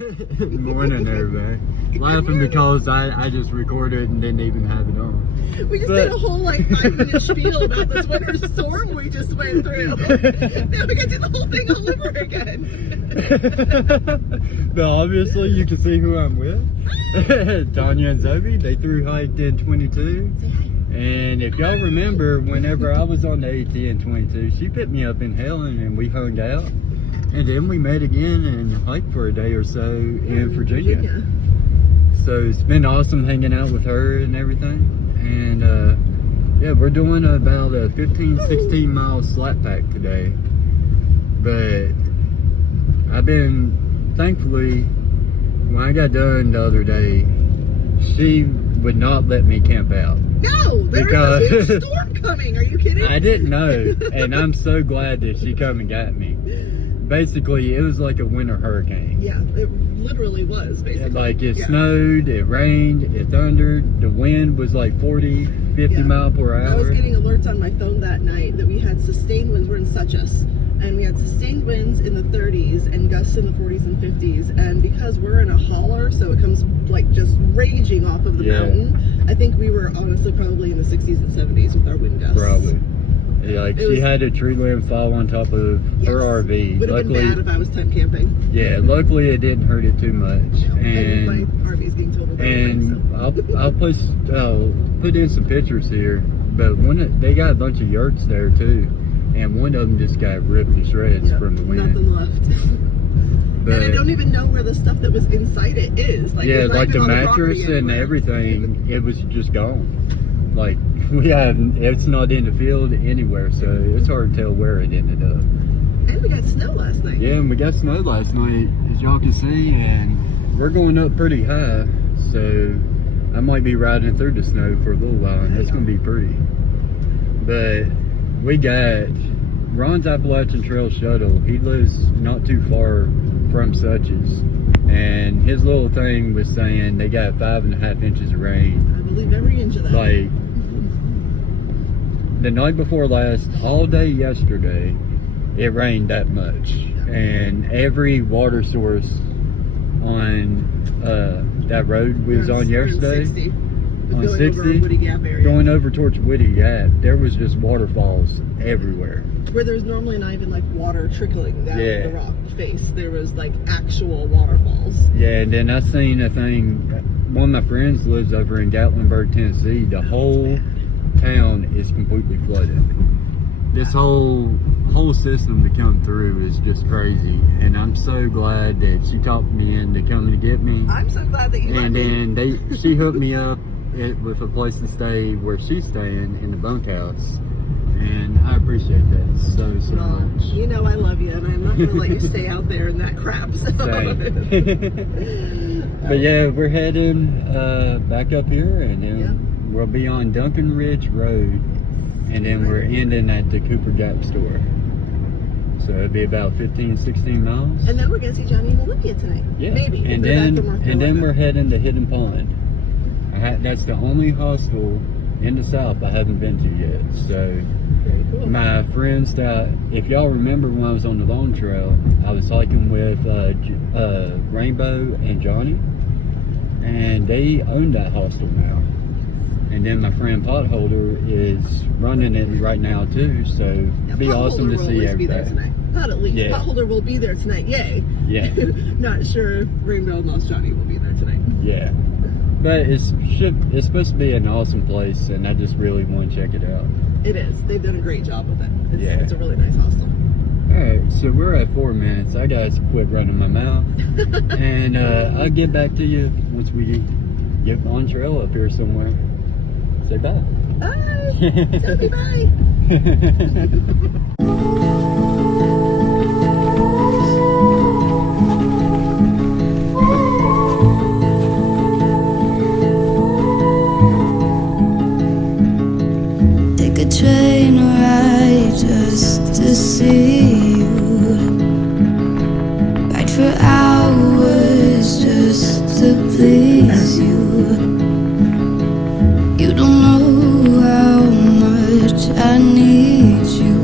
Morning, everybody. Laughing because I just recorded and didn't even have it on. We just did a whole like 5-minute spiel about this winter storm we just went through. Now we gotta do the whole thing all over again. But obviously you can see who I'm with. Tanya and Zoe, they through hiked in 22. And if y'all remember, whenever I was on the AT in 22, she picked me up in Helen and we hung out. And then we met again and hiked for a day or so in Virginia. So it's been awesome hanging out with her and everything. And yeah, we're doing about a 15-16 mile slack pack today. But I've been, thankfully, when I got done the other day, she would not let me camp out. No, there's a huge storm coming. Are you kidding? I didn't know, and I'm so glad that she come and got me. Basically, it was like a winter hurricane. Yeah, it literally was, basically. Like, it snowed, it rained, it thundered, the wind was like 40, 50 mile per hour. I was getting alerts on my phone that night that we had sustained winds. We're in Suchess, and we had sustained winds in the 30s and gusts in the 40s and 50s. And because we're in a holler, so it comes like just raging off of the mountain, I think we were honestly probably in the 60s and 70s with our wind gusts. Probably. Yeah, like she had a tree limb fall on top of her RV. Would have been bad if I was tent camping. Yeah, luckily it didn't hurt it too much. No, and my RV's being totaled. And I'll put in some pictures here. But they got a bunch of yurts there too, and one of them just got ripped to shreds from the wind. Nothing left. But, and I don't even know where the stuff that was inside it is. Like, yeah, like the mattress and everything, it was just gone. Like, it's not in the field anywhere, so it's hard to tell where it ended up. And we got snow last night. Yeah, and we got snow last night, as y'all can see, and we're going up pretty high, so I might be riding through the snow for a little while, and it's going to be pretty. But we got Ron's Appalachian Trail Shuttle. He lives not too far from Suchess, and his little thing was saying they got 5.5 inches of rain. I believe every inch of that. Like, the night before last, all day yesterday, it rained that much, and every water source on that road we was on yesterday, on 60, going over towards Woody Gap, there was just waterfalls everywhere. Where there's normally not even like water trickling down the rock face, there was like actual waterfalls. Yeah, and then I seen a thing. One of my friends lives over in Gatlinburg, Tennessee. The whole town is completely flooded. This whole system to come through is just crazy, and I'm so glad that she talked me into coming to get me. I'm so glad that you. And then she hooked me up with a place to stay where she's staying in the bunkhouse, and I appreciate that so much. You know I love you, and I'm not gonna let you stay out there in that crap. So. But yeah, we're heading back up here, and then we'll be on Duncan Ridge Road, and then we're ending at the Cooper Gap store. So it'll be about 15-16 miles. And then we're gonna see Johnny and Olivia tonight. Yeah. Maybe. And then we're heading to Hidden Pond. That's the only hostel in the South I haven't been to yet. So very cool. My friends if y'all remember when I was on the Long Trail, I was hiking with Rainbow and Johnny, and they own that hostel now. And then my friend Potholder is running it right now too, so it'd be awesome to see everybody. Not at least. Yeah. Potholder will be there tonight, yay. Yeah. Not sure if Rainbow and Lost Johnny will be there tonight. Yeah. But it's supposed to be an awesome place, and I just really want to check it out. It is. They've done a great job with it. It's a really nice hostel. Alright, so we're at 4 minutes. I gotta quit running my mouth. And I'll get back to you once we get on trail up here somewhere. Say bye. Bye. Say bye. Take a train ride just to see you. Ride for hours just to please you. You don't know how much I need you.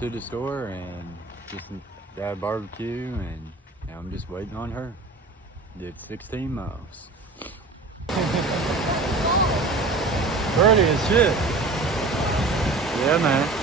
to the store and just had barbecue, and now I'm just waiting on her. Did 16 miles. Pretty as shit. Yeah, man.